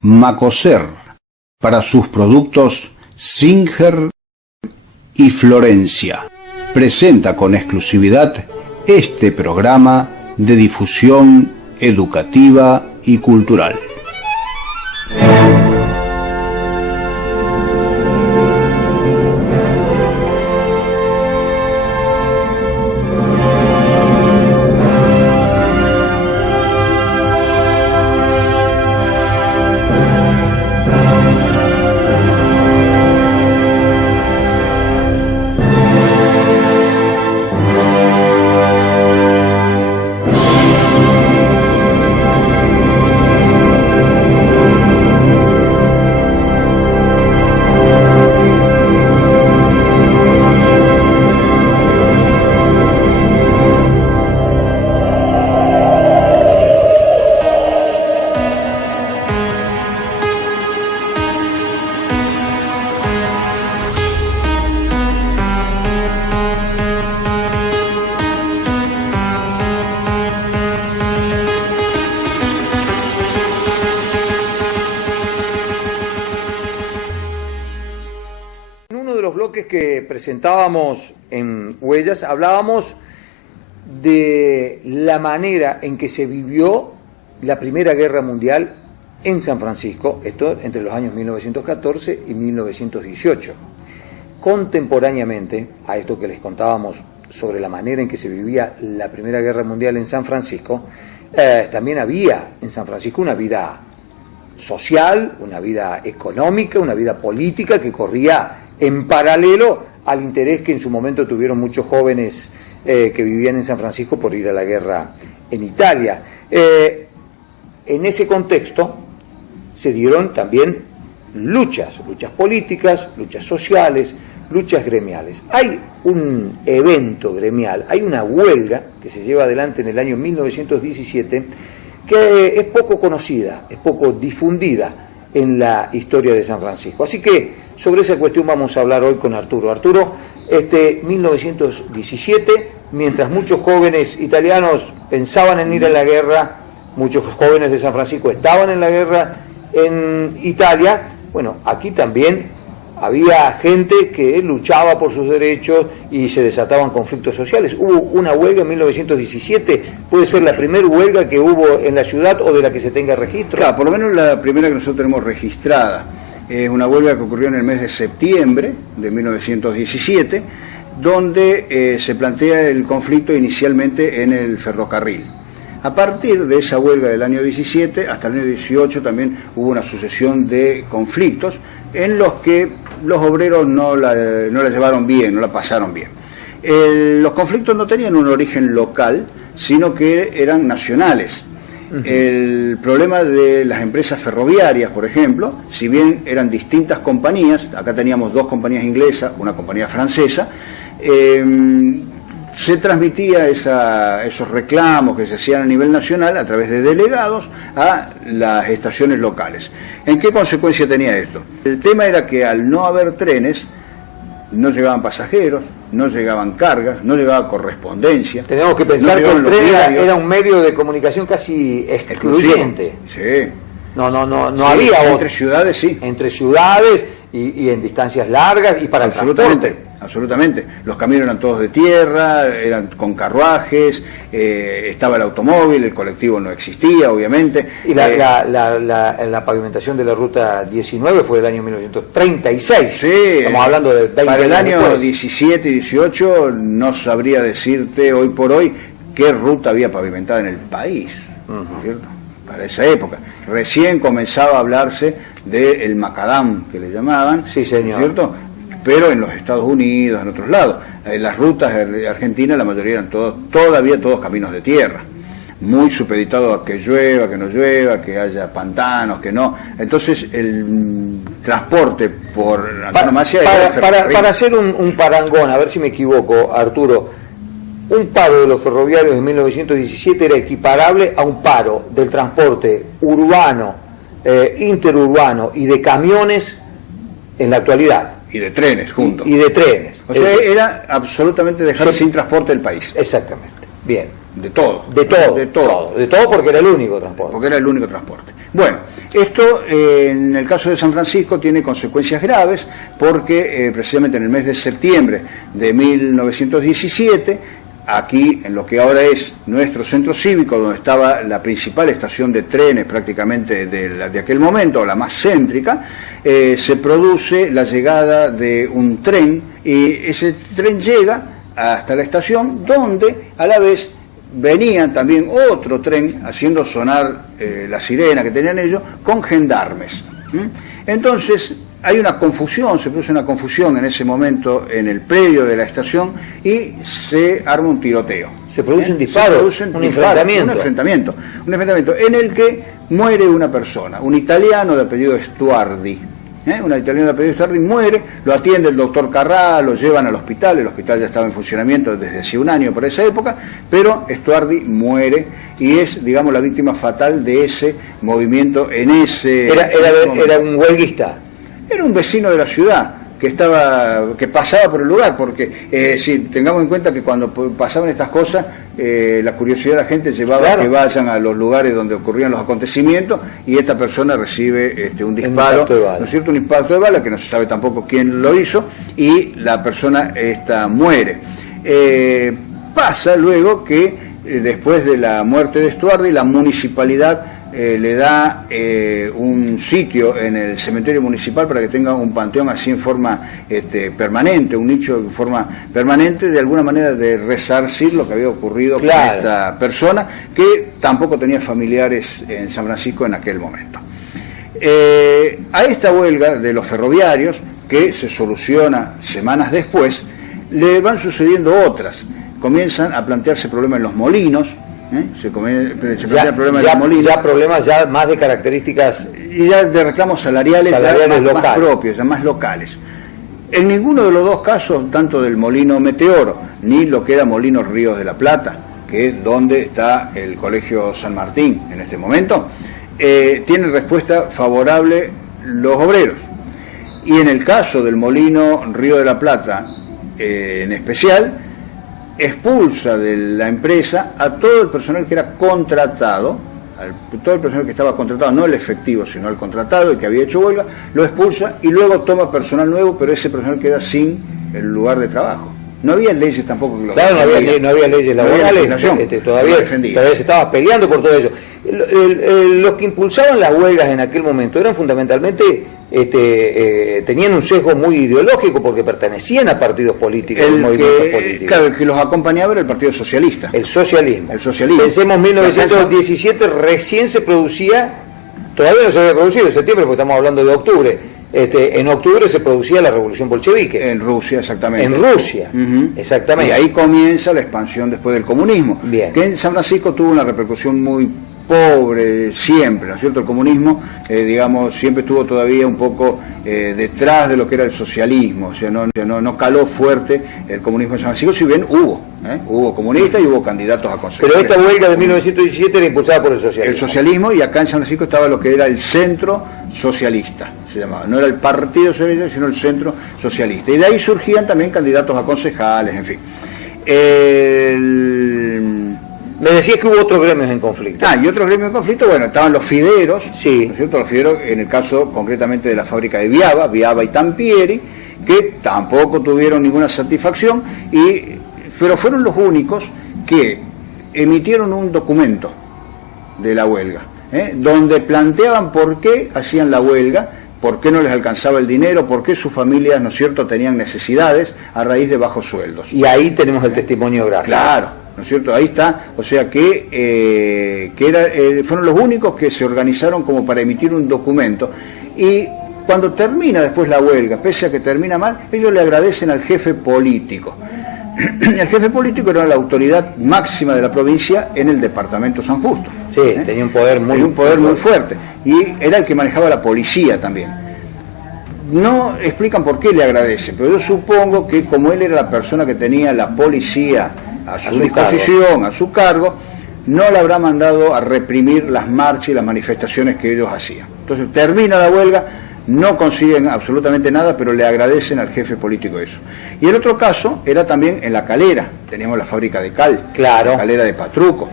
Macoser, para sus productos Singer y Florencia, presenta con exclusividad este programa de difusión educativa y cultural. Que presentábamos en Huellas, hablábamos de la manera en que se vivió la Primera Guerra Mundial en San Francisco, esto entre los años 1914 y 1918. Contemporáneamente a esto que les contábamos sobre la manera en que se vivía la Primera Guerra Mundial en San Francisco, también había en San Francisco una vida social, una vida económica, una vida política que corría en paralelo al interés que en su momento tuvieron muchos jóvenes que vivían en San Francisco por ir a la guerra en Italia. En ese contexto se dieron también luchas políticas, luchas sociales, luchas gremiales. Hay un evento gremial, hay una huelga que se lleva adelante en el año 1917 que es poco conocida, es poco difundida en la historia de San Francisco. Así que sobre esa cuestión vamos a hablar hoy con Arturo. Arturo, 1917, mientras muchos jóvenes italianos pensaban en ir a la guerra, muchos jóvenes de San Francisco estaban en la guerra en Italia, bueno, aquí también había gente que luchaba por sus derechos y se desataban conflictos sociales. Hubo una huelga en 1917, puede ser la primera huelga que hubo en la ciudad o de la que se tenga registro. Claro, por lo menos la primera que nosotros tenemos registrada. Es una huelga que ocurrió en el mes de septiembre de 1917, donde se plantea el conflicto inicialmente en el ferrocarril. A partir de esa huelga del año 17 hasta el año 18 también hubo una sucesión de conflictos en los que los obreros no la llevaron bien, no la pasaron bien. Los conflictos no tenían un origen local, sino que eran nacionales. El problema de las empresas ferroviarias, por ejemplo, si bien eran distintas compañías, acá teníamos dos compañías inglesas, una compañía francesa, se transmitía esos reclamos que se hacían a nivel nacional a través de delegados a las estaciones locales. ¿En qué consecuencia tenía esto? El tema era que al no haber trenes, no llegaban pasajeros, no llegaban cargas, no llegaba correspondencia. Tenemos que pensar que el tren era un medio de comunicación casi excluyente. Sí. No Sí, había otro. Entre ciudades, sí. Entre ciudades y en distancias largas y para el transporte. Absolutamente. Los caminos eran todos de tierra, eran con carruajes, estaba el automóvil, el colectivo no existía, obviamente. Y la pavimentación de la ruta 19 fue del año 1936. Sí. Estamos hablando de 20 para el años año después. 17 y 18 no sabría decirte hoy por hoy qué ruta había pavimentada en el país, ¿cierto? Para esa época. Recién comenzaba a hablarse del macadam, que le llamaban, sí, señor, ¿cierto? Pero en los Estados Unidos, en otros lados. Las rutas de Argentina, la mayoría eran todavía todos caminos de tierra, muy supeditados a que llueva, que no llueva, que haya pantanos, que no. Entonces el transporte por antonomasia era para hacer un parangón, a ver si me equivoco, Arturo, un paro de los ferroviarios en 1917 era equiparable a un paro del transporte urbano, interurbano y de camiones en la actualidad. Y de trenes juntos. Y de trenes. O sea, era absolutamente dejar sin transporte el país. Exactamente. Bien. De todo. De todo. De todo. De todo porque era el único transporte. Porque era el único transporte. Bueno, esto en el caso de San Francisco tiene consecuencias graves porque precisamente en el mes de septiembre de 1917, aquí en lo que ahora es nuestro centro cívico, donde estaba la principal estación de trenes prácticamente de aquel momento, la más céntrica, se produce la llegada de un tren y ese tren llega hasta la estación donde a la vez venía también otro tren haciendo sonar la sirena que tenían ellos con gendarmes. Entonces hay una confusión, se produce una confusión en ese momento en el predio de la estación y se arma un tiroteo. Se produce un disparo, un enfrentamiento en el que muere una persona, un italiano de apellido Stuardi. Un italiano de apellido Stuardi muere, lo atiende el doctor Carrà, lo llevan al hospital, el hospital ya estaba en funcionamiento desde hace un año por esa época, pero Stuardi muere y es, digamos, la víctima fatal de ese movimiento en ese... Era un huelguista. Era un vecino de la ciudad que pasaba por el lugar, porque si tengamos en cuenta que cuando pasaban estas cosas, la curiosidad de la gente llevaba a que vayan a los lugares donde ocurrían los acontecimientos y esta persona recibe un disparo, ¿no es cierto? Un impacto de bala que no se sabe tampoco quién lo hizo y la persona muere. Pasa luego que después de la muerte de Stuardi, la municipalidad le da un sitio en el cementerio municipal para que tenga un panteón así en forma permanente, un nicho en forma permanente, de alguna manera de resarcir lo que había ocurrido con esta persona, que tampoco tenía familiares en San Francisco en aquel momento. A esta huelga de los ferroviarios, que se soluciona semanas después, le van sucediendo otras. Comienzan a plantearse problemas en los molinos, se plantea el problema de los molinos. Ya problemas más de características... Y ya de reclamos salariales más propios, ya más locales. En ninguno de los dos casos, tanto del molino Meteoro, ni lo que era Molino Ríos de la Plata, que es donde está el Colegio San Martín en este momento, tienen respuesta favorable los obreros. Y en el caso del Molino Río de la Plata, en especial, expulsa de la empresa a todo el personal que era contratado, todo el personal que estaba contratado, no el efectivo, sino el contratado, el que había hecho huelga, lo expulsa y luego toma personal nuevo, pero ese personal queda sin el lugar de trabajo. No había leyes tampoco que lo no había leyes laborales, todavía se estaba peleando por todo eso. Los que impulsaban las huelgas en aquel momento eran fundamentalmente, tenían un sesgo muy ideológico porque pertenecían a partidos políticos, movimientos políticos. Claro, el que los acompañaba era el Partido Socialista. El socialismo. Pensemos, 1917 recién se producía, todavía no se había producido en septiembre porque estamos hablando de octubre. En octubre se producía la revolución bolchevique. En Rusia, exactamente. En Rusia, exactamente. Y ahí comienza la expansión después del comunismo. Bien. Que en San Francisco tuvo una repercusión muy pobre siempre, ¿no es cierto? El comunismo, digamos, siempre estuvo todavía un poco detrás de lo que era el socialismo, o sea, no caló fuerte el comunismo en San Francisco, si bien hubo comunistas y hubo candidatos a consejeros. Pero esta huelga de 1917 era impulsada por el socialismo. El socialismo, y acá en San Francisco estaba lo que era el centro socialista, se llamaba. No era el Partido Socialista, sino el centro socialista. Y de ahí surgían también candidatos a concejales, en fin. Me decías que hubo otros gremios en conflicto. Y otros gremios en conflicto, bueno, estaban los fideros, sí. ¿no es cierto? Los fideros, en el caso concretamente de la fábrica de Viaba y Tampieri, que tampoco tuvieron ninguna satisfacción, pero fueron los únicos que emitieron un documento de la huelga, donde planteaban por qué hacían la huelga, por qué no les alcanzaba el dinero, por qué sus familias, ¿no es cierto?, tenían necesidades a raíz de bajos sueldos. Y ahí tenemos el testimonio gráfico. Claro, ¿no es cierto? Ahí está, o sea que fueron los únicos que se organizaron como para emitir un documento. Y cuando termina después la huelga, pese a que termina mal, ellos le agradecen al jefe político. El jefe político era la autoridad máxima de la provincia en el departamento San Justo. Sí, tenía un poder muy fuerte. Y era el que manejaba la policía también. No explican por qué le agradecen, pero yo supongo que como él era la persona que tenía la policía a su disposición, a su cargo, no la habrá mandado a reprimir las marchas y las manifestaciones que ellos hacían. Entonces termina la huelga, no consiguen absolutamente nada, pero le agradecen al jefe político eso. Y el otro caso era también en La Calera, teníamos la fábrica de cal, claro, La Calera de Patruco,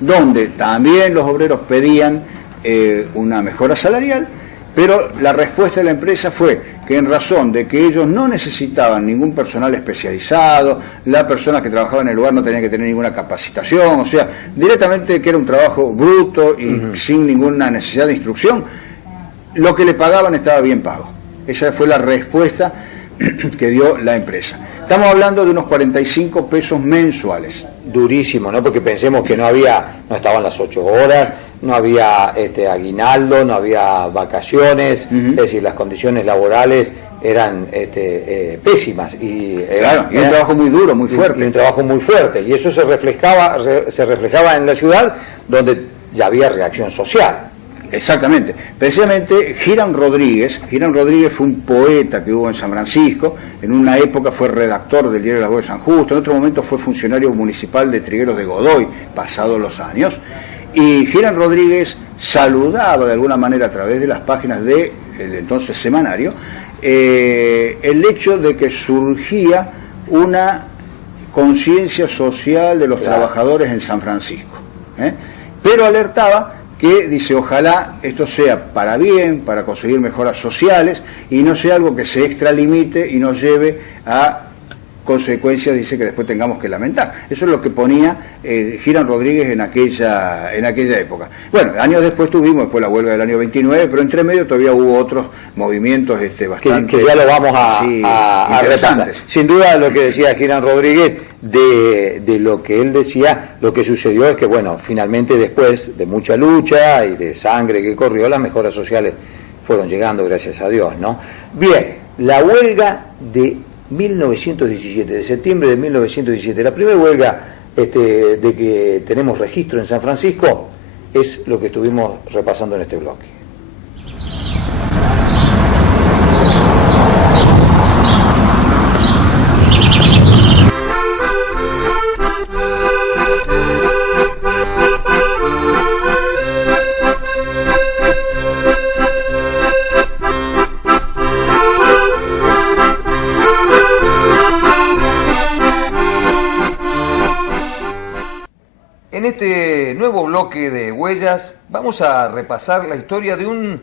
donde también los obreros pedían una mejora salarial, pero la respuesta de la empresa fue que en razón de que ellos no necesitaban ningún personal especializado, la persona que trabajaba en el lugar no tenía que tener ninguna capacitación, o sea, directamente que era un trabajo bruto y sin ninguna necesidad de instrucción, lo que le pagaban estaba bien pago. Esa fue la respuesta que dio la empresa. Estamos hablando de unos 45 pesos mensuales. Durísimo, ¿no? Porque pensemos que no estaban las 8 horas, no había aguinaldo, no había vacaciones, es decir, las condiciones laborales eran pésimas y un trabajo muy duro, muy fuerte. Y un trabajo muy fuerte, y eso se reflejaba en la ciudad, donde ya había reacción social. Exactamente. Precisamente Girán Rodríguez fue un poeta que hubo en San Francisco, en una época fue redactor del diario Las Voces de San Justo, en otro momento fue funcionario municipal de Trigueros de Godoy, pasados los años, y Girán Rodríguez saludaba de alguna manera a través de las páginas del entonces semanario el hecho de que surgía una conciencia social de los trabajadores en San Francisco, pero alertaba que dice, ojalá esto sea para bien, para conseguir mejoras sociales, y no sea algo que se extralimite y nos lleve a consecuencias, dice, que después tengamos que lamentar. Eso es lo que ponía Girán Rodríguez en aquella época. Bueno, años después tuvimos la huelga del año 29, pero entre medio todavía hubo otros movimientos bastante... Que ya lo vamos a repasar. Sin duda lo que decía Girán Rodríguez, de lo que él decía, lo que sucedió es que, bueno, finalmente después de mucha lucha y de sangre que corrió, las mejoras sociales fueron llegando, gracias a Dios, ¿no? Bien, la huelga de 1917, de septiembre de 1917, la primera huelga de que tenemos registro en San Francisco, es lo que estuvimos repasando en este bloque. En este nuevo bloque de Huellas vamos a repasar la historia de un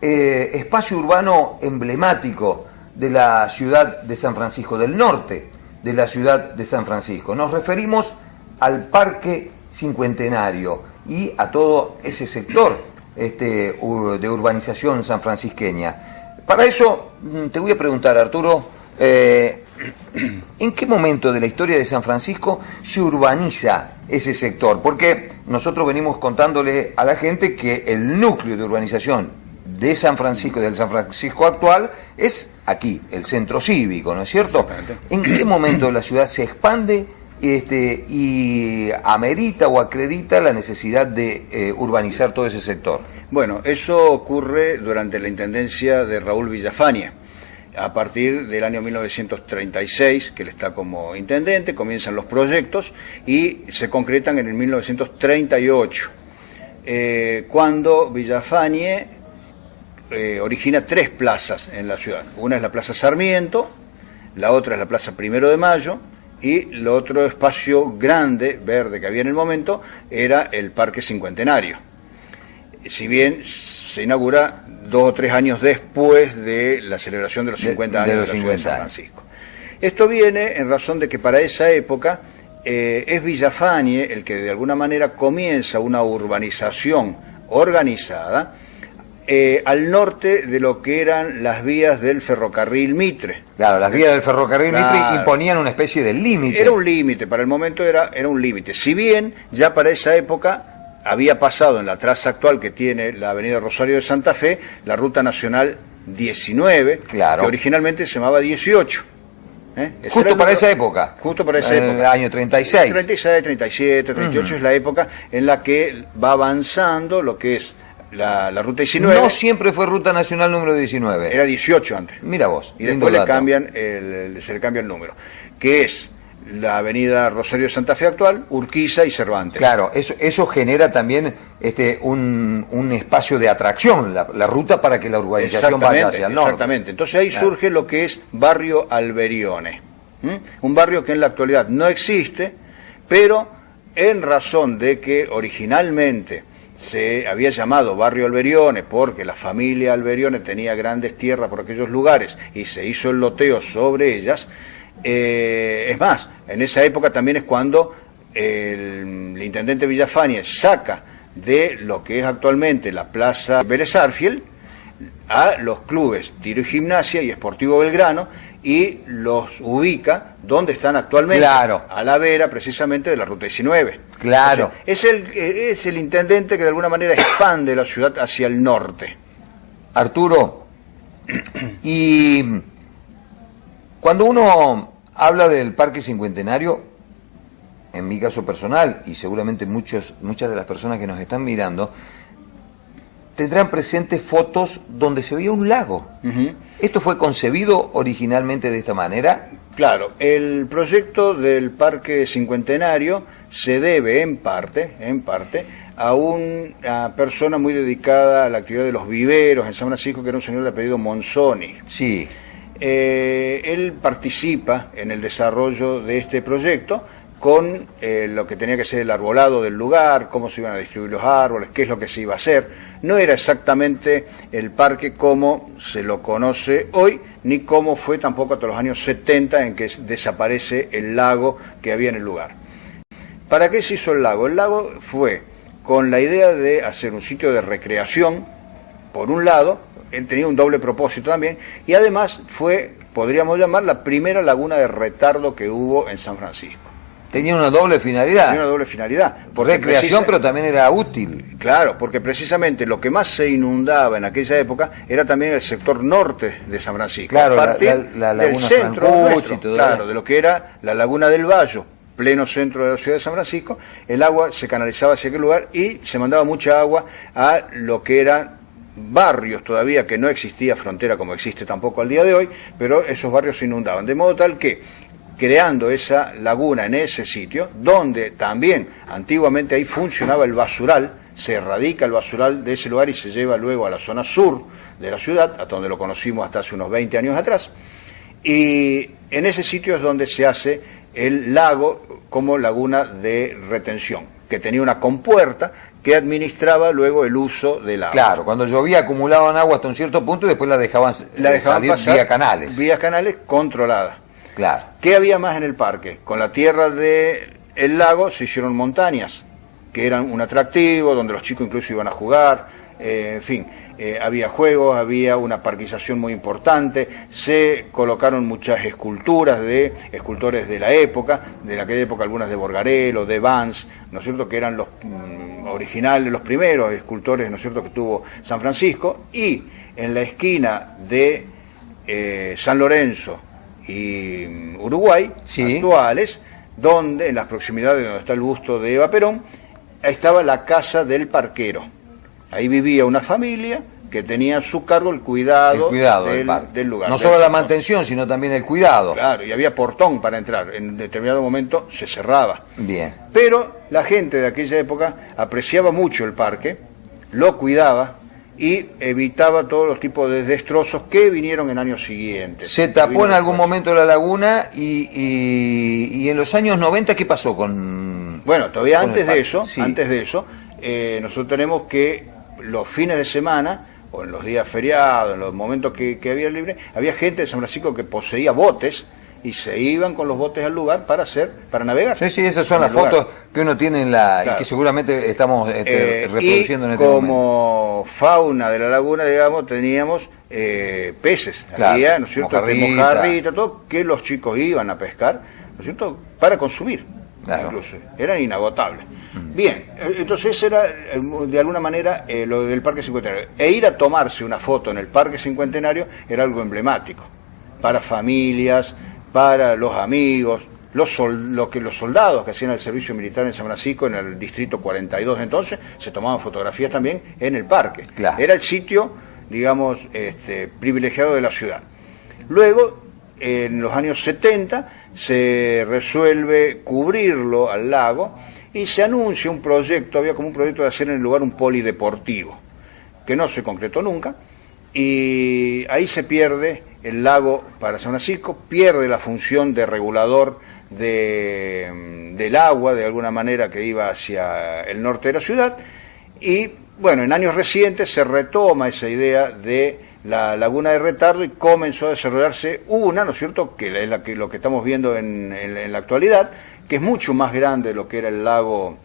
espacio urbano emblemático de la ciudad de San Francisco, del norte de la ciudad de San Francisco. Nos referimos al Parque Cincuentenario y a todo ese sector de urbanización sanfrancisqueña. Para eso te voy a preguntar, Arturo, ¿en qué momento de la historia de San Francisco se urbaniza ese sector? Porque nosotros venimos contándole a la gente que el núcleo de urbanización de San Francisco, del San Francisco actual, es aquí, el centro cívico, ¿no es cierto? ¿En qué momento la ciudad se expande y amerita o acredita la necesidad de urbanizar todo ese sector? Bueno, eso ocurre durante la intendencia de Raúl Villafañe. A partir del año 1936, que él está como intendente, comienzan los proyectos y se concretan en el 1938, cuando Villafañe origina 3 plazas en la ciudad. Una es la Plaza Sarmiento, la otra es la Plaza Primero de Mayo, y el otro espacio grande, verde, que había en el momento, era el Parque Cincuentenario. Si bien se inaugura 2 o 3 años después de la celebración de los 50 años de la ciudad de San Francisco. Esto viene en razón de que para esa época es Villafañe el que de alguna manera comienza una urbanización organizada al norte de lo que eran las vías del ferrocarril Mitre. Claro, las vías del ferrocarril Mitre imponían una especie de límite. Era un límite, para el momento era un límite. Si bien ya para esa época había pasado en la traza actual que tiene la avenida Rosario de Santa Fe, la ruta nacional 19, claro, que originalmente se llamaba 18. Justo para esa época. Justo para esa época. El año 36. 36, 37, 38 es la época en la que va avanzando lo que es la ruta 19. No siempre fue ruta nacional número 19. Era 18 antes. Mira vos. Y después se le cambia el número. Que es la avenida Rosario de Santa Fe actual, Urquiza y Cervantes. Claro, eso genera también un espacio de atracción, la ruta para que la urbanización vaya hacia el norte. Exactamente, entonces ahí surge lo que es Barrio Alberione, un barrio que en la actualidad no existe, pero en razón de que originalmente se había llamado Barrio Alberione porque la familia Alberione tenía grandes tierras por aquellos lugares y se hizo el loteo sobre ellas. Es más, en esa época también es cuando el intendente Villafañe saca de lo que es actualmente la Plaza Vélez Arfiel a los clubes Tiro y Gimnasia y Sportivo Belgrano y los ubica donde están actualmente, claro, a la vera precisamente de la Ruta 19. Claro. O sea, es el intendente que de alguna manera expande la ciudad hacia el norte. Arturo, y cuando uno habla del Parque Cincuentenario, en mi caso personal, y seguramente muchas de las personas que nos están mirando, tendrán presentes fotos donde se veía un lago. ¿Esto fue concebido originalmente de esta manera? Claro, el proyecto del Parque Cincuentenario se debe en parte, a una persona muy dedicada a la actividad de los viveros en San Francisco, que era un señor de apellido Monzoni. Sí. Él participa en el desarrollo de este proyecto con lo que tenía que ser el arbolado del lugar, cómo se iban a distribuir los árboles, qué es lo que se iba a hacer. No era exactamente el parque como se lo conoce hoy, ni como fue tampoco hasta los años 70 en que desaparece el lago que había en el lugar. ¿Para qué se hizo el lago? El lago fue con la idea de hacer un sitio de recreación, por un lado. Él tenía un doble propósito también, y además fue, podríamos llamar, la primera laguna de retardo que hubo en San Francisco. Tenía una doble finalidad. Tenía una doble finalidad. Recreación, pero también era útil. Claro, porque precisamente lo que más se inundaba en aquella época era también el sector norte de San Francisco. Claro, a partir la del laguna centro nuestro, y todo claro, de lo que era la laguna del Bayo, pleno centro de la ciudad de San Francisco. El agua se canalizaba hacia aquel lugar y se mandaba mucha agua a lo que eran barrios todavía, que no existía frontera como existe tampoco al día de hoy, pero esos barrios se inundaban, de modo tal que, creando esa laguna en ese sitio, donde también antiguamente ahí funcionaba el basural, se erradica el basural de ese lugar y se lleva luego a la zona sur de la ciudad, hasta donde lo conocimos hasta hace unos 20 años atrás, y en ese sitio es donde se hace el lago como laguna de retención, que tenía una compuerta que administraba luego el uso del agua. Claro, cuando llovía acumulaban agua hasta un cierto punto y después la dejaban salir pasar vía canales. Vía canales controladas. Claro. ¿Qué había más en el parque? Con la tierra del lago se hicieron montañas, que eran un atractivo, donde los chicos incluso iban a jugar, en fin, había juegos, había una parquización muy importante, se colocaron muchas esculturas de escultores de la época, de aquella época algunas de Borgarello, de Vance, ¿no es cierto?, que eran los originales, los primeros escultores, ¿no es cierto?, que tuvo San Francisco, y en la esquina de San Lorenzo y Uruguay, sí, actuales, donde, en las proximidades donde está el busto de Eva Perón, estaba la casa del parquero. Ahí vivía una familia que tenía a su cargo el cuidado del lugar. No solo la mantención, sino también el cuidado. Claro, y había portón para entrar. En determinado momento se cerraba. Bien. Pero la gente de aquella época apreciaba mucho el parque, lo cuidaba y evitaba todos los tipos de destrozos que vinieron en años siguientes. Se tapó en algún momento la laguna y en los años 90, ¿qué pasó con...? Bueno, todavía con antes de eso, sí, nosotros tenemos que los fines de semana, o en los días feriados, en los momentos que había libre, había gente de San Francisco que poseía botes y se iban con los botes al lugar para navegar. Sí, esas son las fotos que uno tiene claro, y que seguramente estamos reproduciendo en este momento. Como fauna de la laguna, digamos, teníamos peces, claro, había, ¿no es cierto?, mojarrita, todo, que los chicos iban a pescar, ¿no es cierto?, para consumir, claro, incluso, eran inagotables. Bien, entonces era de alguna manera lo del Parque Cincuentenario. E ir a tomarse una foto en el Parque Cincuentenario era algo emblemático para familias, para los amigos, los soldados que hacían el servicio militar en San Francisco, en el distrito 42 entonces, se tomaban fotografías también en el parque. Claro. Era el sitio, digamos, privilegiado de la ciudad. Luego, en los años 70 se resuelve cubrirlo al lago y se anuncia un proyecto, había como un proyecto de hacer en el lugar un polideportivo, que no se concretó nunca, y ahí se pierde el lago para San Francisco, pierde la función de regulador del agua, de alguna manera, que iba hacia el norte de la ciudad, y bueno, en años recientes se retoma esa idea de la laguna de Retardo y comenzó a desarrollarse una, ¿no es cierto?, que es lo que estamos viendo en la actualidad, que es mucho más grande de lo que era el lago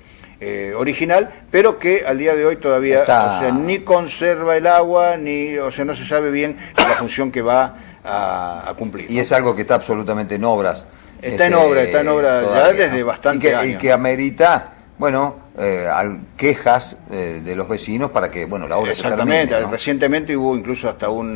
original, pero que al día de hoy todavía o sea, ni conserva el agua, ni, o sea, no se sabe bien la función que va a cumplir, Y ¿no? es algo que está absolutamente en obras. Está en obra ya desde ¿no? bastante años. Y que amerita, bueno, quejas de los vecinos para que, bueno, la obra se termine, Exactamente, ¿no? Recientemente hubo incluso hasta un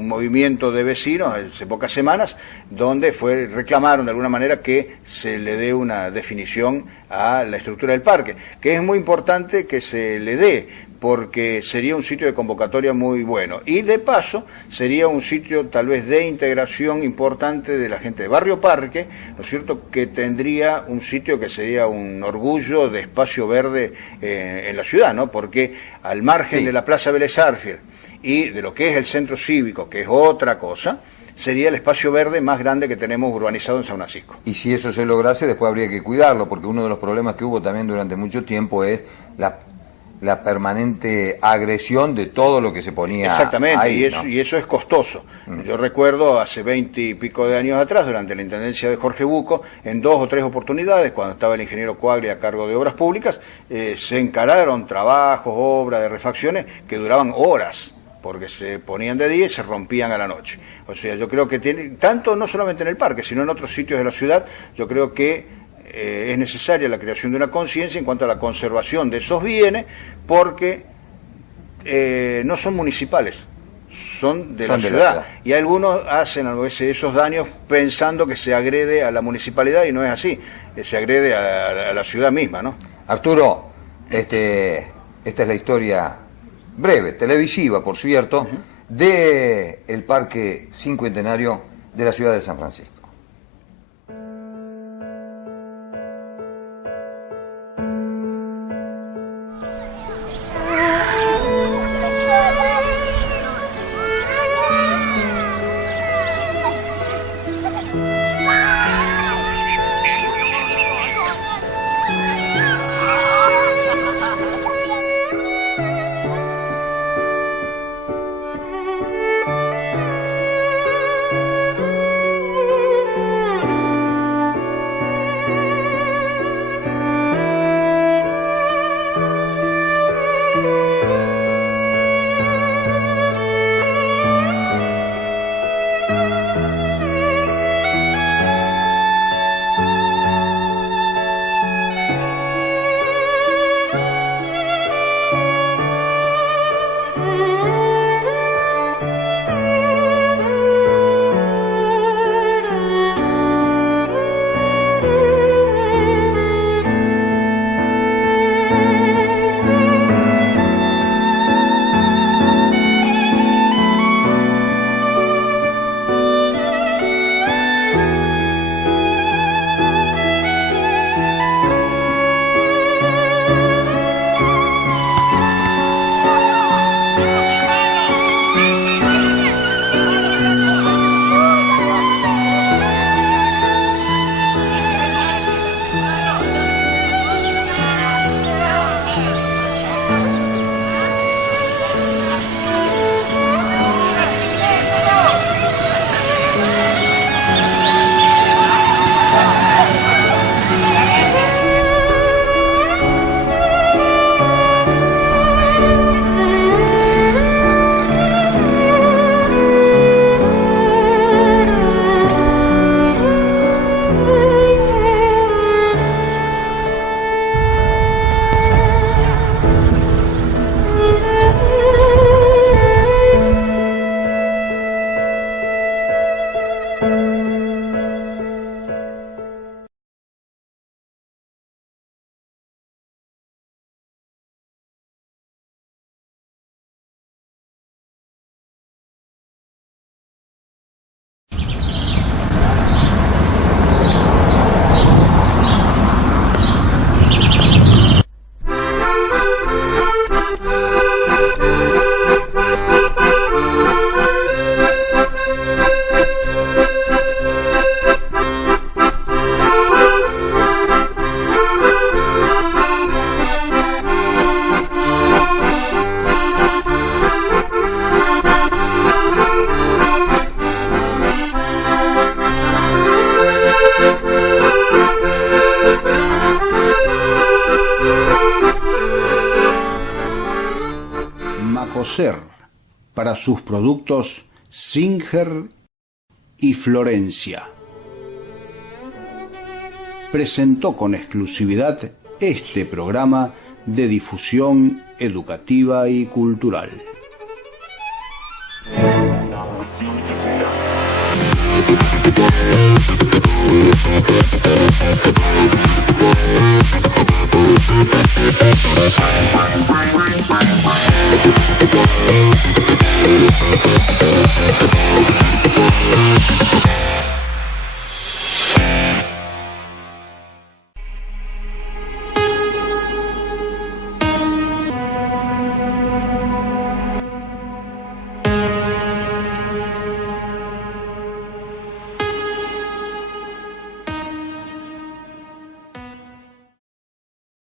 movimiento de vecinos, hace pocas semanas, donde reclamaron de alguna manera que se le dé una definición a la estructura del parque, que es muy importante que se le dé, porque sería un sitio de convocatoria muy bueno. Y de paso, sería un sitio tal vez de integración importante de la gente de Barrio Parque, ¿no es cierto?, que tendría un sitio que sería un orgullo de espacio verde en la ciudad, ¿no? Porque al margen de la Plaza Vélez Sarsfield y de lo que es el centro cívico, que es otra cosa, sería el espacio verde más grande que tenemos urbanizado en San Francisco. Y si eso se lograse, después habría que cuidarlo, porque uno de los problemas que hubo también durante mucho tiempo es la permanente agresión de todo lo que se ponía Exactamente, ahí, y eso es costoso. Yo recuerdo hace 20 y pico de años atrás, durante la intendencia de Jorge Bucco, en 2 o 3 oportunidades, cuando estaba el ingeniero Coagli a cargo de obras públicas, se encararon trabajos, obras de refacciones que duraban horas, porque se ponían de día y se rompían a la noche. O sea, yo creo que tanto no solamente en el parque, sino en otros sitios de la ciudad, yo creo que es necesaria la creación de una conciencia en cuanto a la conservación de esos bienes, porque no son municipales, son de la ciudad. Y algunos hacen a veces esos daños pensando que se agrede a la municipalidad, y no es así, se agrede a la ciudad misma, ¿no? Arturo, esta es la historia breve, televisiva, por cierto, de el Parque Cincuentenario de la ciudad de San Francisco. Alcocer para sus productos Singer y Florencia. Presentó con exclusividad este programa de difusión educativa y cultural. Bye.